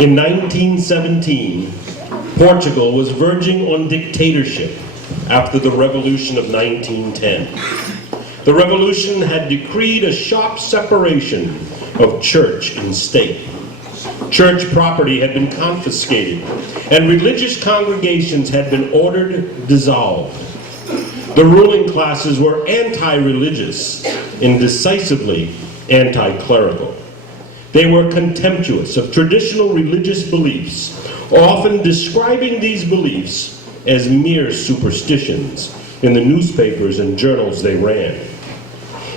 In 1917, Portugal was verging on dictatorship after the Revolution of 1910. The revolution had decreed a sharp separation of church and state. Church property had been confiscated, and religious congregations had been ordered dissolved. The ruling classes were anti-religious and decisively anti-clerical. They were contemptuous of traditional religious beliefs, often describing these beliefs as mere superstitions in the newspapers and journals they ran.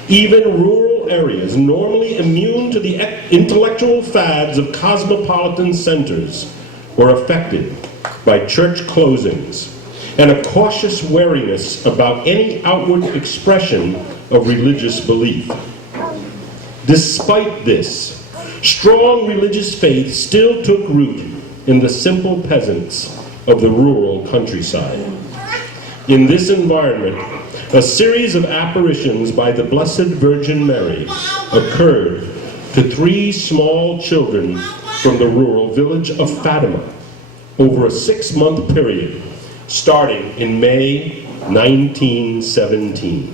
Even rural areas, normally immune to the intellectual fads of cosmopolitan centers, were affected by church closings and a cautious wariness about any outward expression of religious belief. Despite this, strong religious faith still took root in the simple peasants of the rural countryside. In this environment, a series of apparitions by the Blessed Virgin Mary occurred to 3 small children from the rural village of Fatima over a 6-month period, starting in May 1917.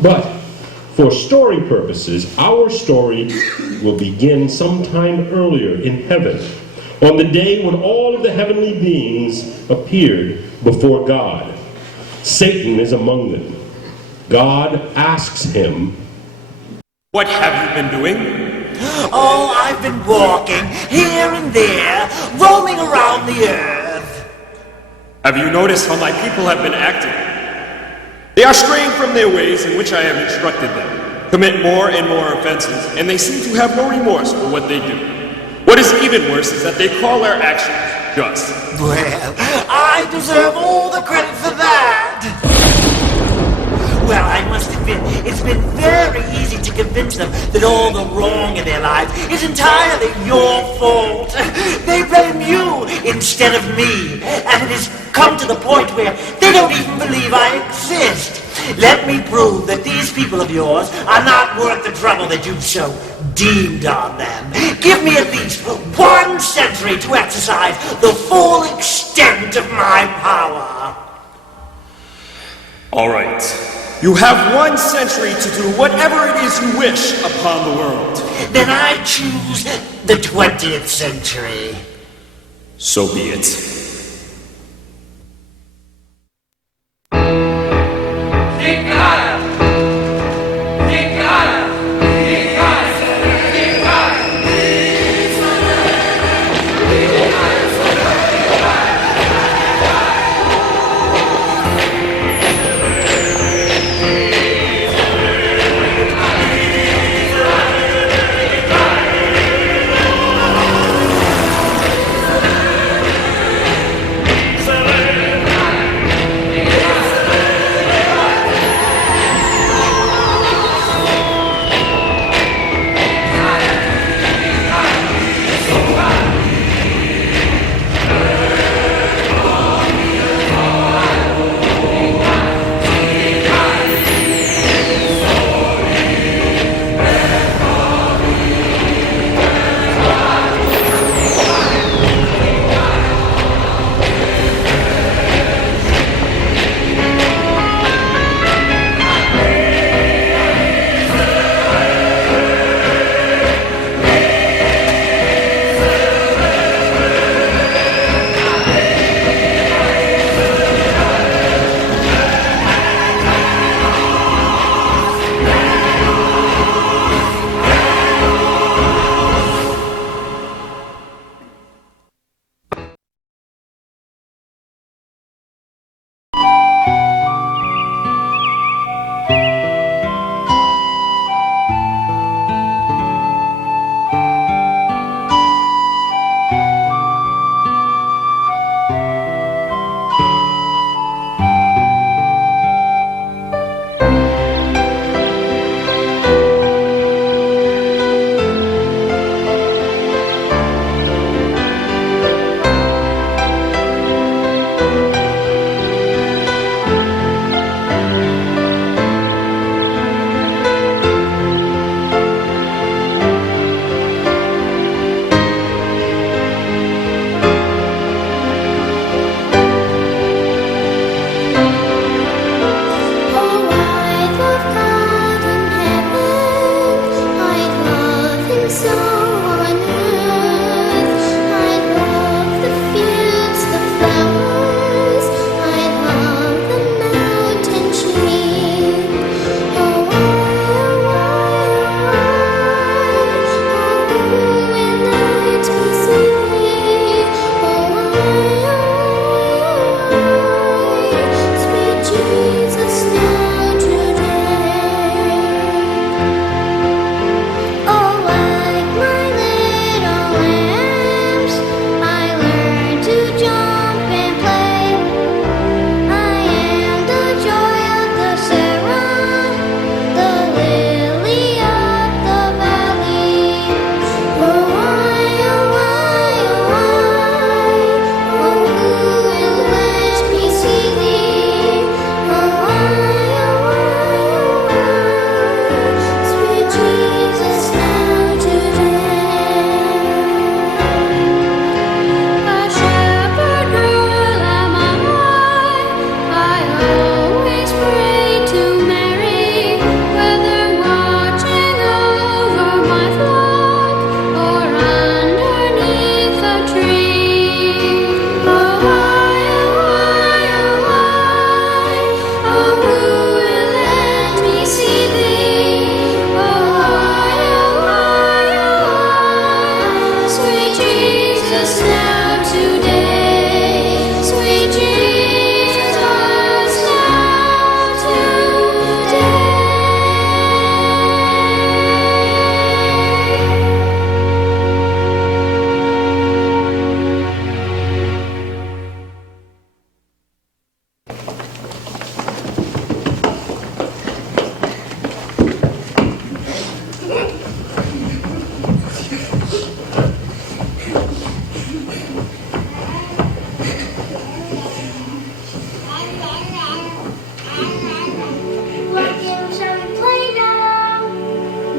But for story purposes, our story will begin sometime earlier in heaven, on the day when all of the heavenly beings appeared before God. Satan is among them. God asks him, "What have you been doing?" "Oh, I've been walking here and there, roaming around the earth." "Have you noticed how my people have been acting? They are straying from their ways in which I have instructed them, commit more and more offenses, and they seem to have no remorse for what they do. What is even worse is that they call their actions just." "Well, I deserve all the credit for that." "Well, I must admit, it's been very easy to convince them that all the wrong in their lives is entirely your fault. They blame you instead of me, and it has come to the point where they don't even believe I exist. Let me prove that these people of yours are not worth the trouble that you've so deemed on them. Give me at least 1 century to exercise the full extent of my power." All right. You have 1 century to do whatever it is you wish upon the world. "Then I choose the 20th century. So be it.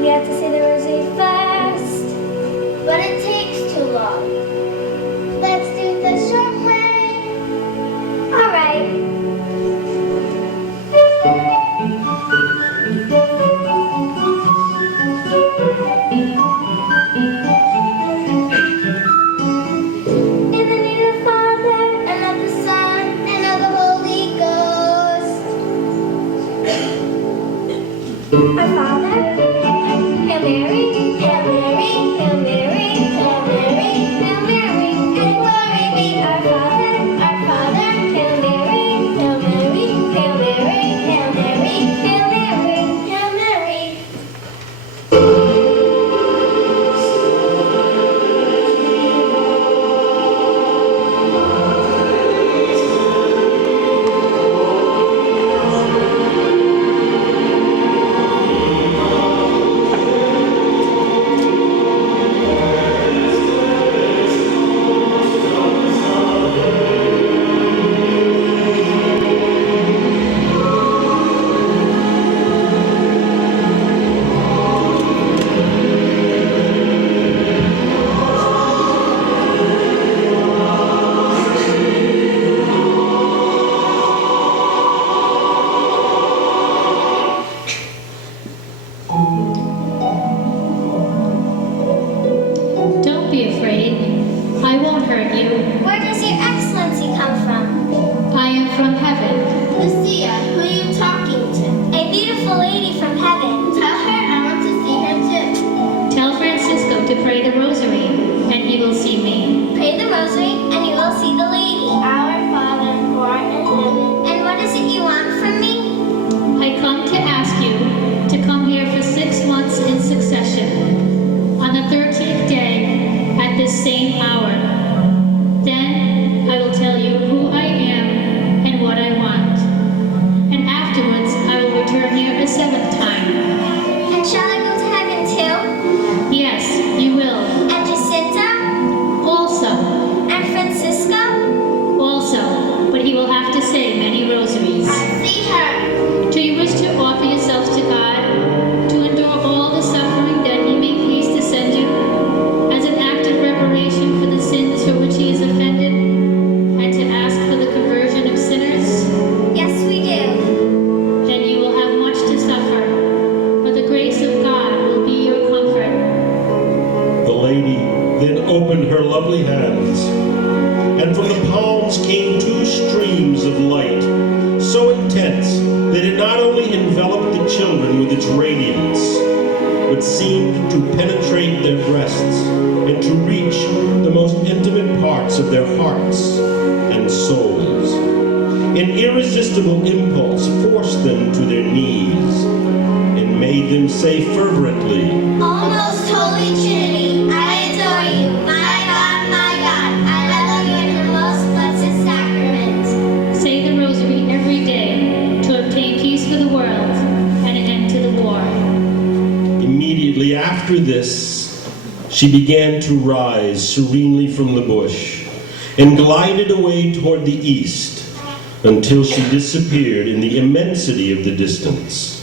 We have to say the rosary first. But it takes too long. Let's do the short way. All right. In the name of the Father, and of the Son, and of the Holy Ghost. Our Father, Hail Mary, Hail Mary, Hail Mary, Hail Mary, Hail Mary, and glory be our Father, Hail Mary, Hail Mary, Hail Mary, Hail Mary, Hail Mary, Hail Mary. Don't be afraid. I won't hurt you. Where does your excellency come from? I am from heaven. Lucia, who are you talking to? A beautiful lady from heaven. Tell her I want to see her too. Tell Francisco to pray the rosary, and he will see me. Pray the rosary, and you will see the lady. Our Father, who art in heaven. And what is it you want from me? I come to ask you to come here for 6 months in succession, on the 13th day, at this same hour. Then I will tell you who I am and what I want. And afterwards, I will return here a 7th time. And shall I go to heaven too? Yes, you will. And Jacinta? Also, And Francisco? also, but he will have to say many rosaries. I see her. Do you wish to offer yourselves to God, to endure all the suffering that He may please to send you, as an act of reparation for the sins for which He is offended, and to ask for the conversion of sinners? Yes, we do. Then you will have much to suffer, but the grace of God will be your comfort. The lady then opened her lovely hands, and from the palms came 2 streams of light, so intense that it not only enveloped the children with its radiance, but seemed to penetrate their breasts and to reach the most intimate parts of their hearts and souls. An irresistible impulse forced them to their knees and made them say fervently, O most holy Trinity, I adore you, my God, I love you in the most blessed sacrament. Say the rosary every day to obtain peace for the world and an end to the war. Immediately after this, she began to rise serenely from the bush and glided away toward the east until she disappeared in the immensity of the distance.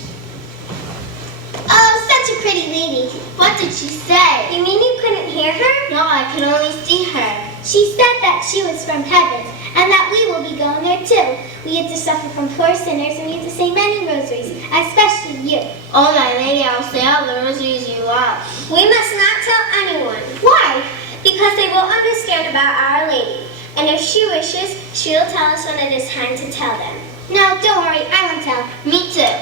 Oh, such a pretty lady. What did she say? You mean you couldn't hear her? No, I could only see her. She said that she was from heaven, and that we will be going there too. We have to suffer from poor sinners, and we have to say many rosaries, especially you. Oh, my lady, I'll say all the rosaries you want. We must not tell anyone. Why? Because they will understand about Our Lady. And if she wishes, she will tell us when it is time to tell them. No, don't worry, I won't tell. Me too.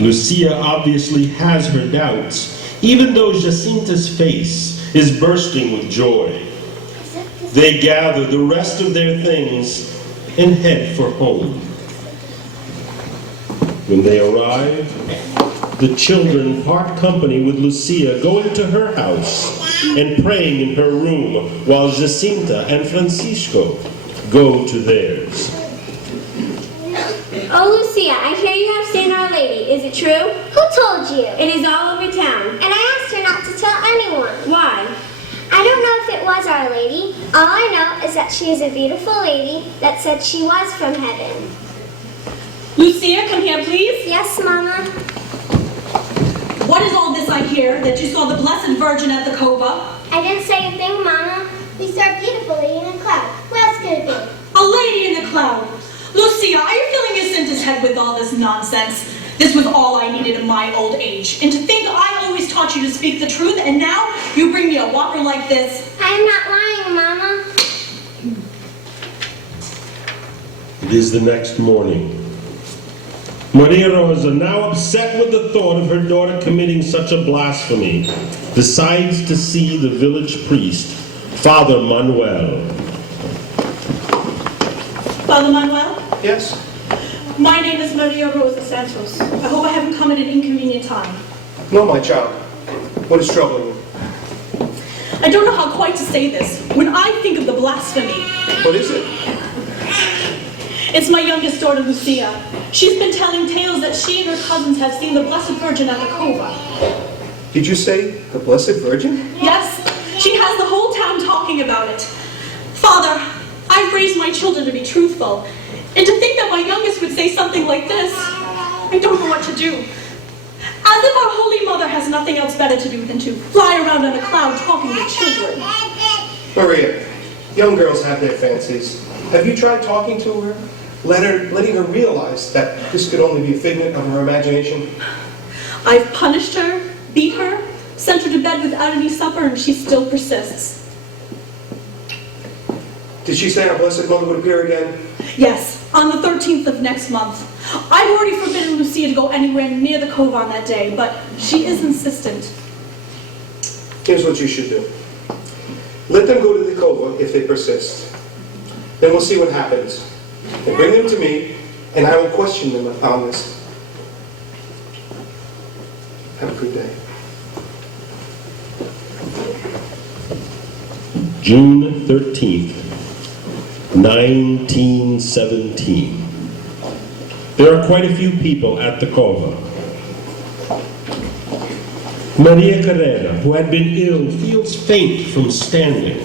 Lucia obviously has her doubts, even though Jacinta's face is bursting with joy. They gather the rest of their things and head for home. When they arrive, the children part company with Lucia going to her house and praying in her room while Jacinta and Francisco go to theirs. Oh, Lucia, I hear you have seen Our Lady. Is it true? Who told you? It is all over town. And I asked her not to tell anyone. Why? I don't know if it was Our Lady. All I know is that she is a beautiful lady that said she was from heaven. Lucia, come here, please. Yes, Mama. What is all this I hear that you saw the Blessed Virgin at the cova. I didn't say a thing, Mama. We saw a beautiful lady in a cloud. Who else could it be? A lady in the cloud. Lucia, are you filling your Santa's head with all this nonsense? This was all I needed in my old age. And to think I always taught you to speak the truth, and now you bring me a whopper like this. I am not lying, Mama. It is the next morning. Maria Rosa, now upset with the thought of her daughter committing such a blasphemy, decides to see the village priest, Father Manuel. Father Manuel? Yes? My name is Maria Rosa Santos. I hope I haven't come at an inconvenient time. No, my child. What is troubling you? I don't know how quite to say this. When I think of the blasphemy, What is it? it's my youngest daughter, Lucia. She's been telling tales that she and her cousins have seen the Blessed Virgin at the cova. Did you say the Blessed Virgin? Yes, she has the whole town talking about it. Father, I've raised my children to be truthful. And to think that my youngest would say something like this, I don't know what to do. As if our Holy Mother has nothing else better to do than to fly around on a cloud talking to children. Maria, young girls have their fancies. Have you tried talking to her? Letting her realize that this could only be a figment of her imagination? I've punished her, beat her, sent her to bed without any supper, and she still persists. Did she say our Blessed Mother would appear again? Yes, on the 13th of next month. I've already forbidden Lucia to go anywhere near the cove on that day, but she is insistent. Here's what you should do. Let them go to the cova if they persist. Then we'll see what happens. And bring them to me, and I will question them on this. Have a good day. June 13th, 1917. There are quite a few people at the cova. Maria Carrera, who had been ill, feels faint from standing.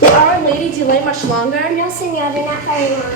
Will Our Lady delay much longer? No, Senora, not very long.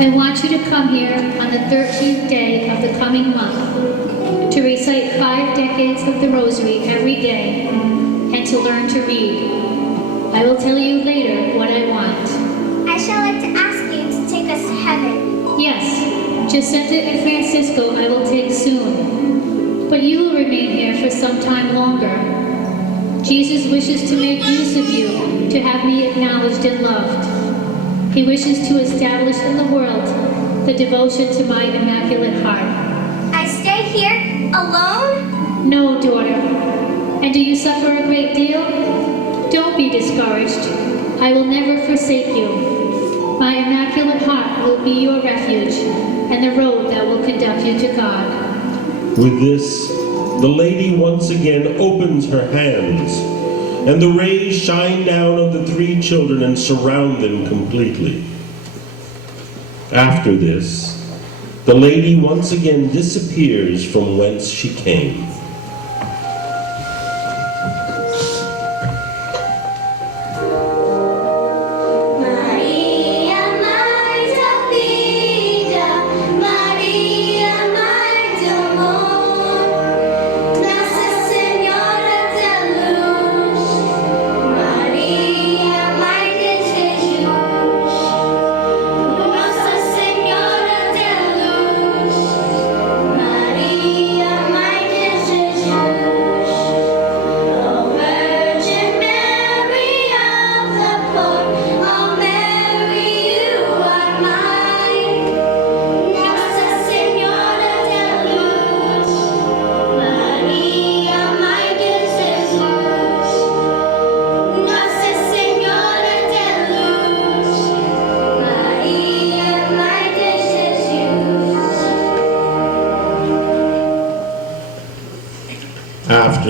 I want you to come here on the 13th day of the coming month to recite 5 decades of the Rosary every day and to learn to read. I will tell you later what I want. I shall like to ask you to take us to heaven. Yes, Jacinta and Francisco I will take soon, but you will remain here for some time longer. Jesus wishes to make use of you to have me acknowledged and loved. He wishes to establish in the world the devotion to my Immaculate Heart. I stay here alone? No, daughter. And do you suffer a great deal? Don't be discouraged. I will never forsake you. My Immaculate Heart will be your refuge and the road that will conduct you to God. With this, the lady once again opens her hands, and the rays shine down on the 3 children and surround them completely. After this, the lady once again disappears from whence she came. Maria, Mãe de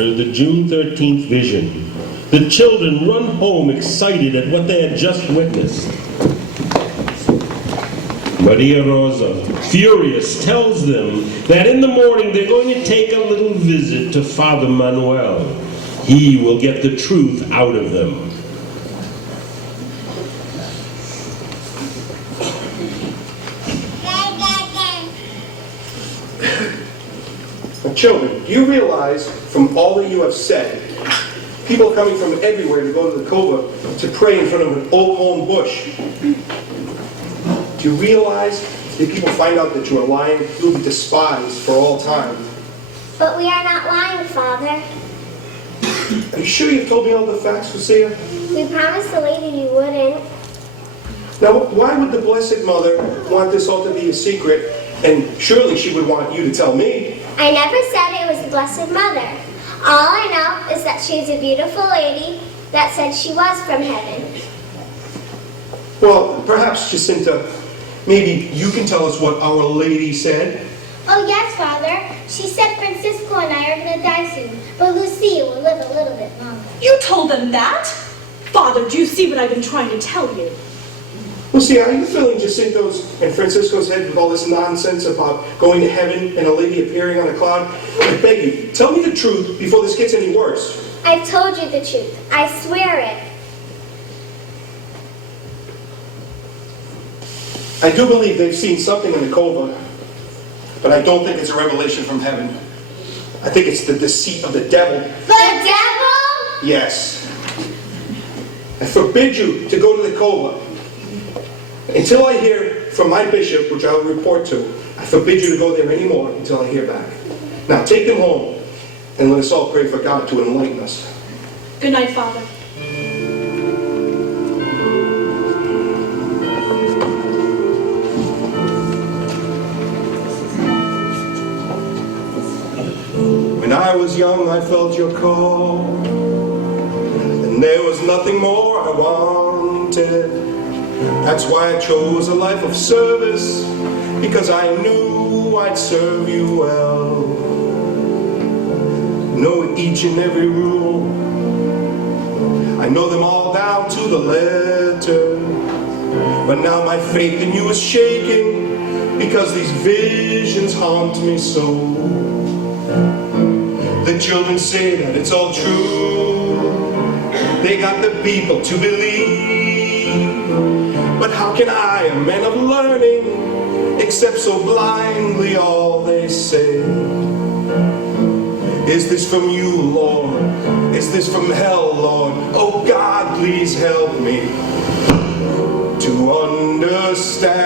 after the June 13th vision, the children run home excited at what they had just witnessed. Maria Rosa, furious, tells them that in the morning they're going to take a little visit to Father Manuel. He will get the truth out of them. Children, do you realize from all that you have said, people coming from everywhere to go to the cova to pray in front of an old home bush? Do you realize if people find out that you are lying, you will be despised for all time? But we are not lying, Father. Are you sure you've told me all the facts, Lucia? We promised the lady you wouldn't. Now, why would the Blessed Mother want this all to be a secret? And surely she would want you to tell me. I never said it was the Blessed Mother. All I know is that she is a beautiful lady that said she was from heaven. Well, perhaps, Jacinta, maybe you can tell us what Our Lady said? Oh yes, Father. She said Francisco and I are going to die soon, but Lucia will live a little bit longer. You told them that? Father, do you see what I've been trying to tell you? Lucia, are you filling Jacinto's and Francisco's head with all this nonsense about going to heaven and a lady appearing on a cloud? I beg you, tell me the truth before this gets any worse. I've told you the truth. I swear it. I do believe they've seen something in the cova, but I don't think it's a revelation from heaven. I think it's the deceit of the devil. The devil? Yes. I forbid you to go to the cova. Until I hear from my bishop, which I will report to, I forbid you to go there anymore until I hear back. Now take them home, and let us all pray for God to enlighten us. Good night, Father. When I was young, I felt your call, and there was nothing more I wanted. That's why I chose a life of service, because I knew I'd serve you well. Know each and every rule, I know them all down to the letter. But now my faith in you is shaking, because these visions haunt me so. The children say that it's all true, they got the people to believe. But how can I, a man of learning, accept so blindly all they say? Is this from you, Lord? Is this from hell, Lord? Oh God, please help me to understand.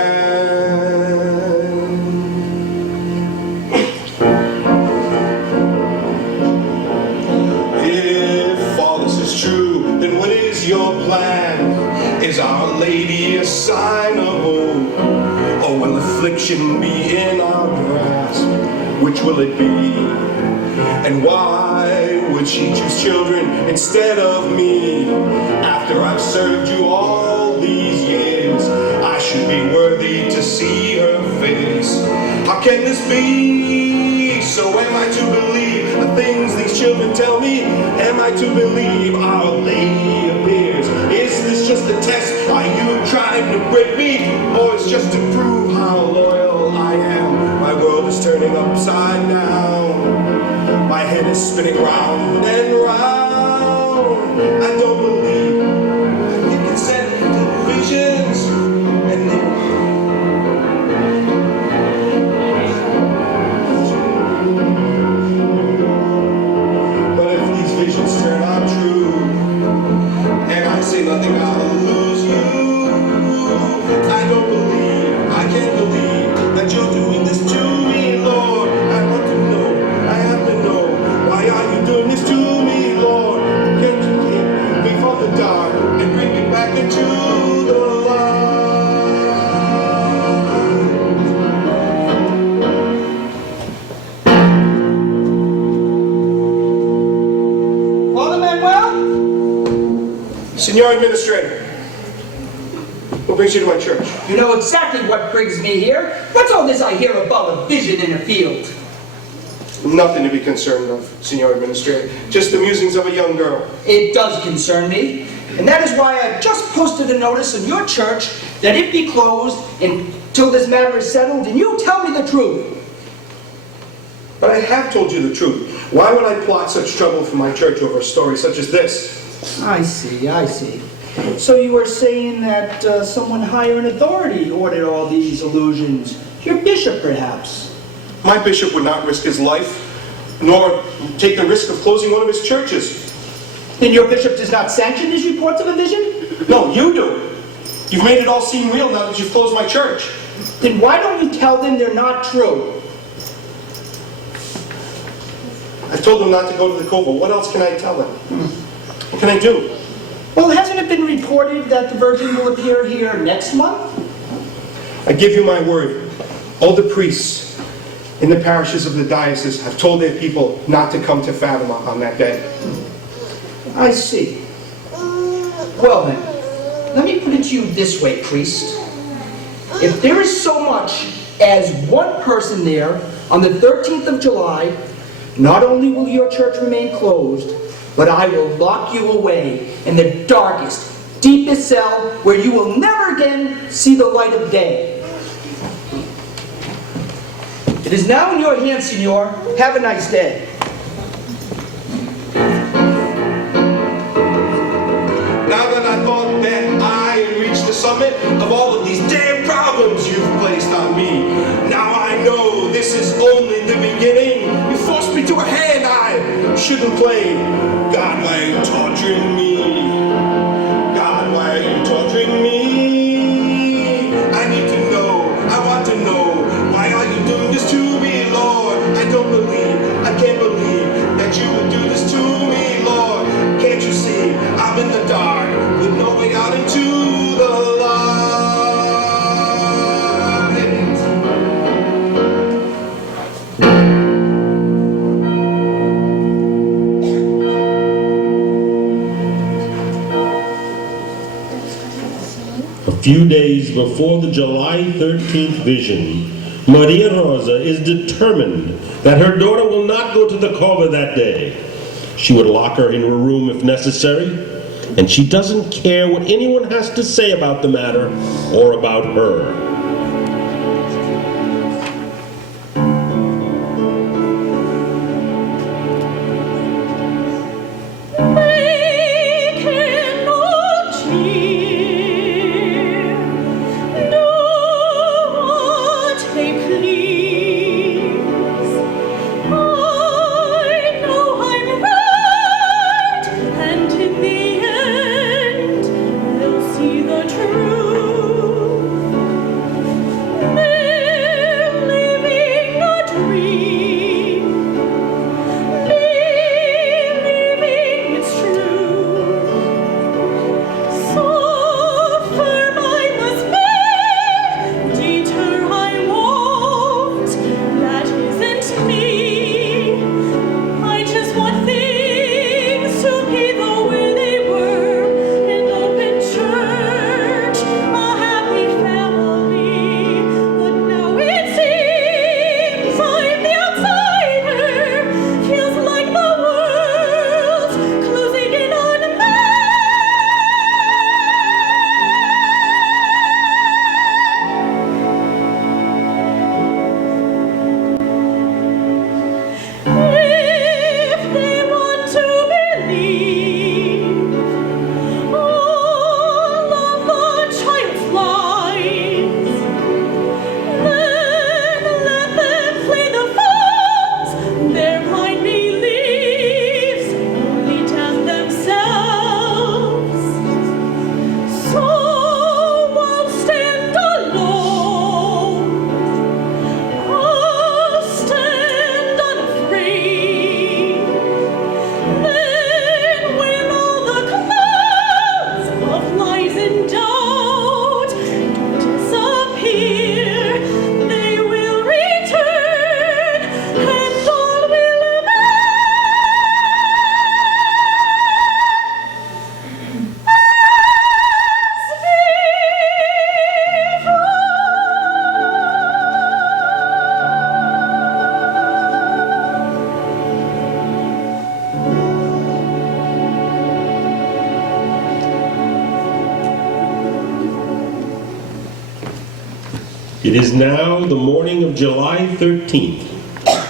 If all this is true, then what is your plan? Is Our Lady a sign of hope? Or will affliction be in our grasp? Which will it be? And why would she choose children instead of me? After I've served you all these years, I should be worthy to see her face. How can this be? So am I to believe the things these children tell me? Am I to believe Our Lady appears? Is this just a test? Are you trying to break me? Or it's just to prove how loyal I am? My world is turning upside down. My head is spinning round and round. I don't believe you can send visions and then but if these visions turn out true, and I say nothing, I'll lose you. I don't believe, I can't believe that you're doing this to me, Lord. I want to know, I have to know, why are you doing this to me, Lord? Can't you keep me from the dark and bring me back into the light? Father Manuel? Senor Administrator, what brings you to my church? You know exactly what brings me here. What's all this I hear about a vision in a field? Nothing to be concerned of, Senor Administrator. Just the musings of a young girl. It does concern me, and that is why I've just posted a notice in your church that it be closed until this matter is settled, and you tell me the truth. But I have told you the truth. Why would I plot such trouble for my church over a story such as this? I see, I see. So you were saying that someone higher in authority ordered all these illusions? Your bishop, perhaps? My bishop would not risk his life, nor take the risk of closing one of his churches. Then your bishop does not sanction these reports of a vision? No, you do. You've made it all seem real now that you've closed my church. Then why don't you tell them they're not true? I've told them not to go to the Cova. What else can I tell them? What can I do? Well, hasn't it been reported that the Virgin will appear here next month? I give you my word. All the priests in the parishes of the diocese have told their people not to come to Fatima on that day. I see. Well then, let me put it to you this way, priest. If there is so much as one person there on the 13th of July, not only will your church remain closed, but I will lock you away in the darkest, deepest cell where you will never again see the light of day. It is now in your hands, Senor. Have a nice day. Now that I thought that I had reached the summit of all of these damn problems you've placed on me, now I know this is only the beginning. You forced me to a hand I shouldn't play. God, why are you torturing me? God, why are you torturing me? I need to know, I want to know, why are you doing this to me, Lord? I don't believe, I can't believe that you would do this to me, Lord. Can't you see, I'm in the dark, with no way out into the light. A few days before the July 13th vision, Maria Rosa is determined that her daughter will not go to the Cova that day. She would lock her in her room if necessary, and she doesn't care what anyone has to say about the matter or about her. It is now the morning of July 13th.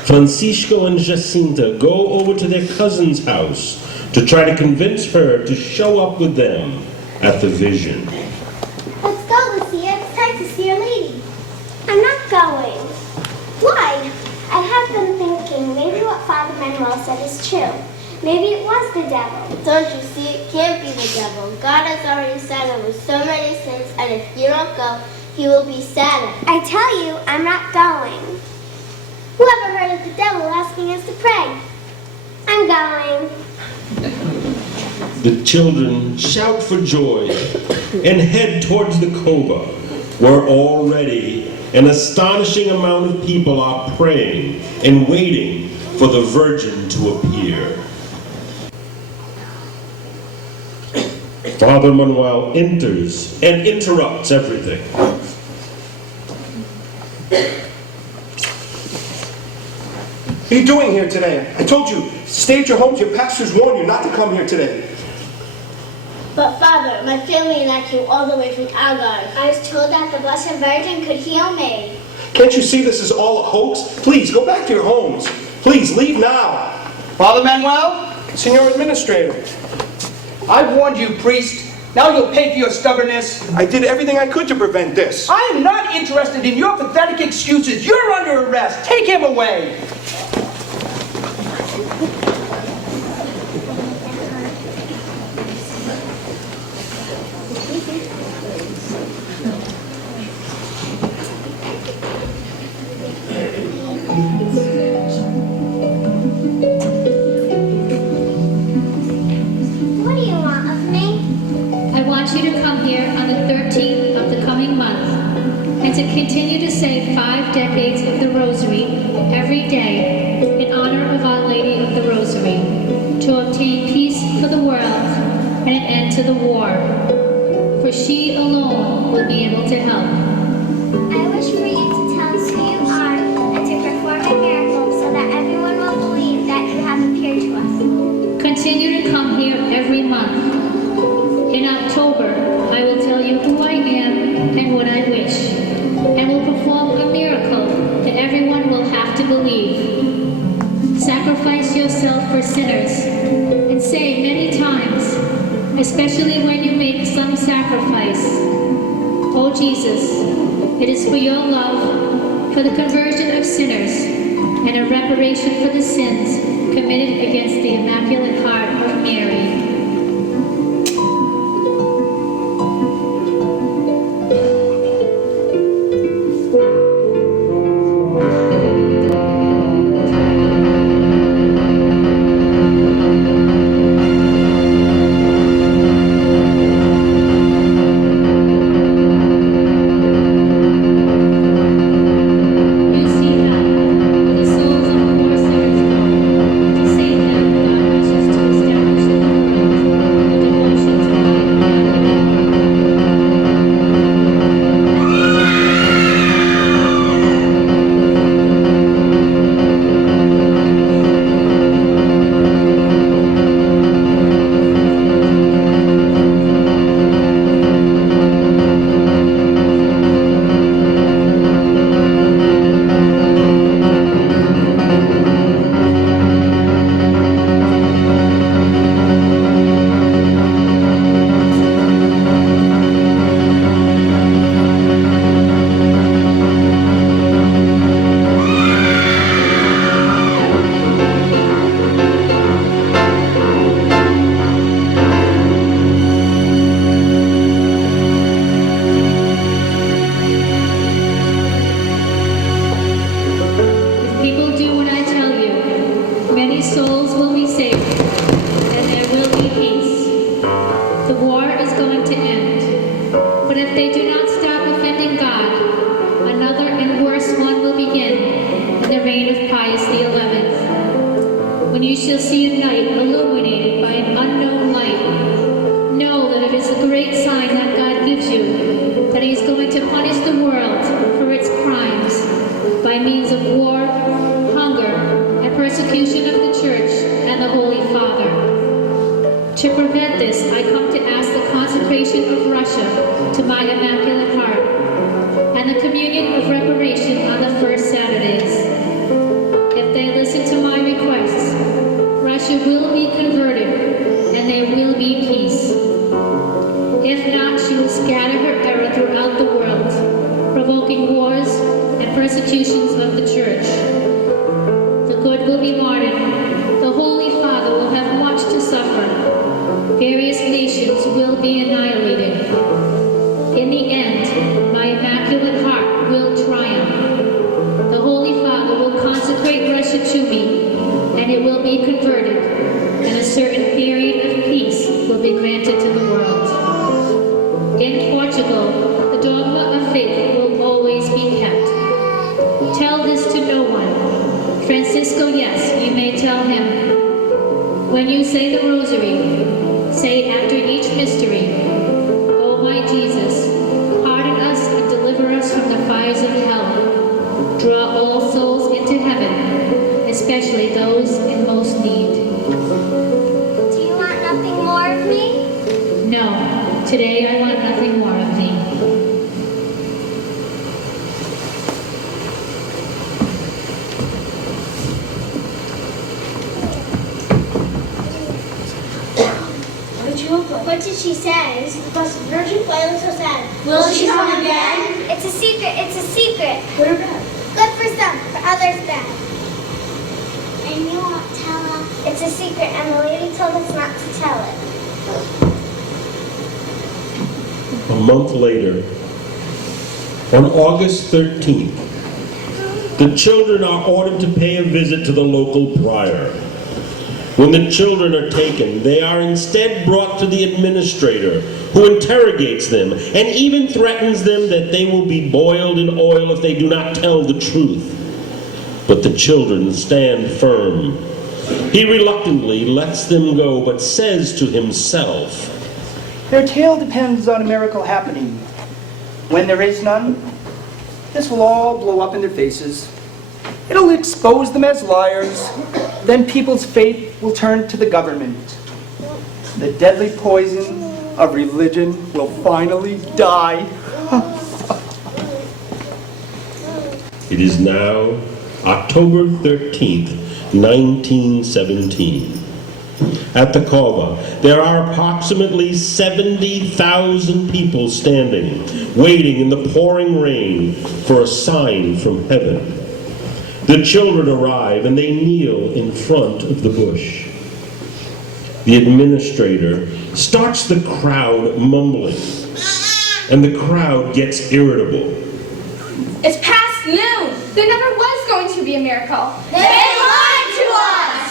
Francisco and Jacinta go over to their cousin's house to try to convince her to show up with them at the vision. Let's go, Lucia. It's time to see Our Lady. I'm not going. Why? I have been thinking maybe what Father Manuel said is true. Maybe it was the devil. Don't you see? It can't be the devil. God has already said over so many sins, and if you don't go, he will be saddened. I tell you, I'm not going. Whoever heard of the devil asking us to pray? I'm going. The children shout for joy and head towards the cova, where already an astonishing amount of people are praying and waiting for the Virgin to appear. Father Manuel enters and interrupts everything. What are you doing here today? I told you, stay at your homes. Your pastors warned you not to come here today. But Father, my family and I came all the way from Algarve. I was told that the Blessed Virgin could heal me. Can't you see this is all a hoax? Please, go back to your homes. Please, leave now. Father Manuel, Senor Administrator, I've warned you, priest. Now you'll pay for your stubbornness. I did everything I could to prevent this. I am not interested in your pathetic excuses. You're under arrest. Take him away. What do you want of me? I want you to come here on the 13th of the coming month and to continue to say 5 decades of the Rosary every day in honor of Our Lady of the Rosary, to obtain peace for the world and an end to the war. For she alone will be able to help. I wish for you to tell us who you are and to perform a miracle so that everyone will believe that you have appeared to us. Continue to come here every month. In October, I will tell you who I am and what I wish, and will perform a miracle that everyone will have to believe. Sacrifice yourself for sinners, and say many times, especially when you make some sacrifice, "Oh Jesus, it is for your love, for the conversion of sinners, and a reparation for the sins committed against the Immaculate Heart of Mary." You see how, with the souls of poor sinners go, to save them, God wishes to establish in the world a devotion to the Immaculate Heart. If people do what I tell you, many souls will be saved, and there will be peace. The war is going to end. But if they do not stop offending God, another and worse one will begin in the reign of Pius XI. When you shall see a night illuminated by an unknown light, know that it is a great sign that God gives you, that He is going to punish the world for its crimes by means of war, hunger, and persecution of the Church and the Holy Father. To prevent this, I come to ask the consecration of Russia to my Immaculate Heart, and the communion of persecutions of the church. The good will be martyred. The Holy Father will have much to suffer. Various nations will be annihilated. In the end, my Immaculate Heart will triumph. The Holy Father will consecrate Russia to me, and it will be converted, and a certain period of peace will be granted to the world. In Portugal, the dogma of faith will always be kept. Tell this to no one. Francisco, yes, you may tell him. When you say the rosary, say after each mystery, O my Jesus, pardon us and deliver us from the fires of hell. Draw all souls into heaven, especially those in most need. Do you want nothing more of me? No, today I want nothing more of thee. What did she say? The Blessed Virgin, why was so sad? Will she come again? It's a secret, it's a secret. Good or bad? Good for some, for others bad. And you won't tell us. It's a secret, and the lady told us not to tell it. A month later, on August 13th, the children are ordered to pay a visit to the local prior. When the children are taken, they are instead brought to the administrator, who interrogates them and even threatens them that they will be boiled in oil if they do not tell the truth. But the children stand firm. He reluctantly lets them go, but says to himself, Their tale depends on a miracle happening. When there is none, this will all blow up in their faces. It'll expose them as liars. Then people's faith will turn to the government. The deadly poison of religion will finally die. It is now October 13th, 1917. At the Cova, there are approximately 70,000 people standing, waiting in the pouring rain for a sign from heaven. The children arrive and they kneel in front of the bush. The administrator starts the crowd mumbling, and the crowd gets irritable. It's past noon. There never was going to be a miracle. They lied to us!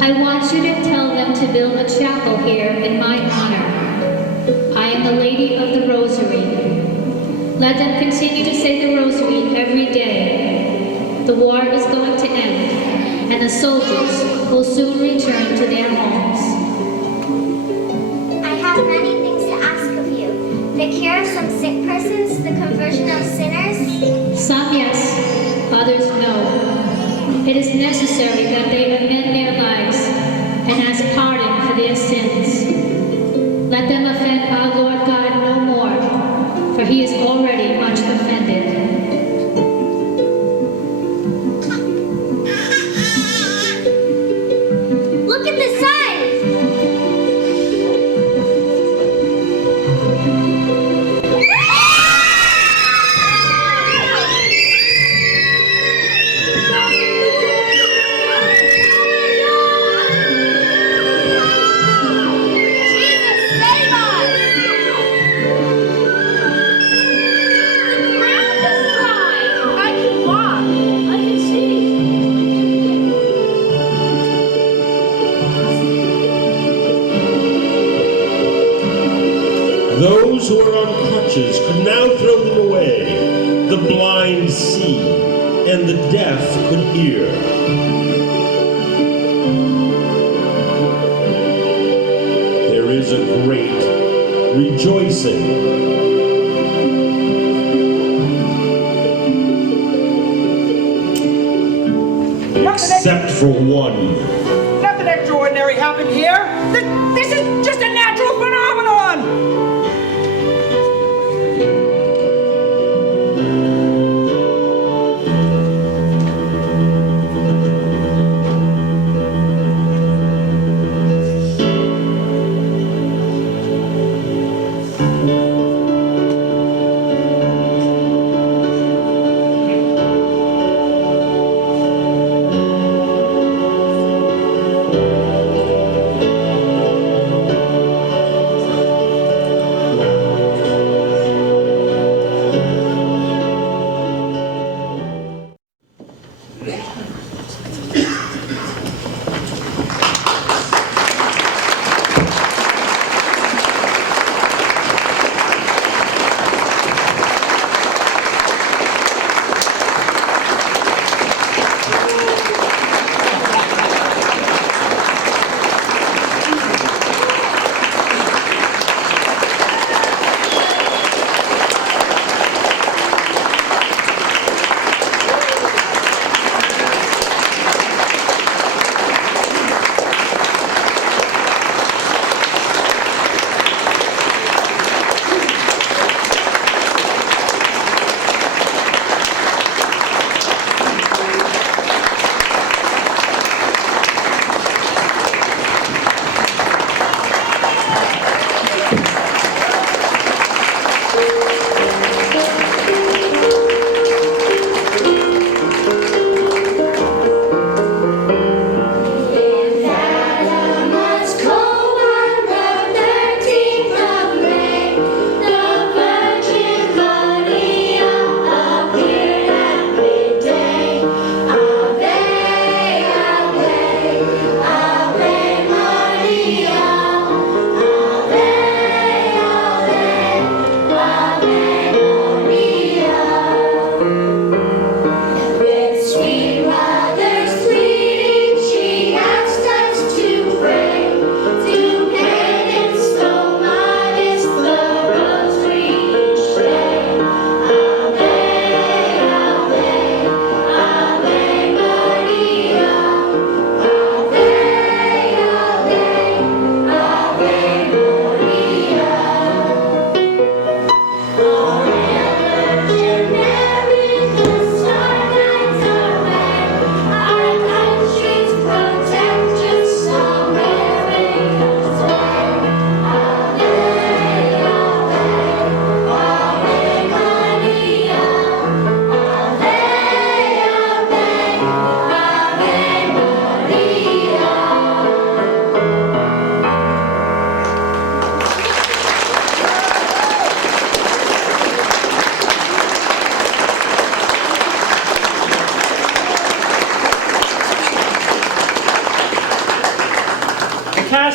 I want you to tell them to build a chapel here in my honor. I am the Lady of the Rosary. Let them continue to say the Rosary every day. The war is going to end, and the soldiers will soon return to their homes. I have many things to ask of you. The cure of some sick persons, the conversion of sinners. Some yes, others no. It is necessary that they amend their lives and ask pardon for their sins. Let them offend our Lord God no more, for he is already much offended. Look at the sun! Jesus, save us! deaf could hear. There is a great rejoicing. Except for one. Nothing extraordinary happened here. This is just a natural phenomenon.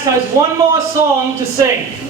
Has one more song to sing.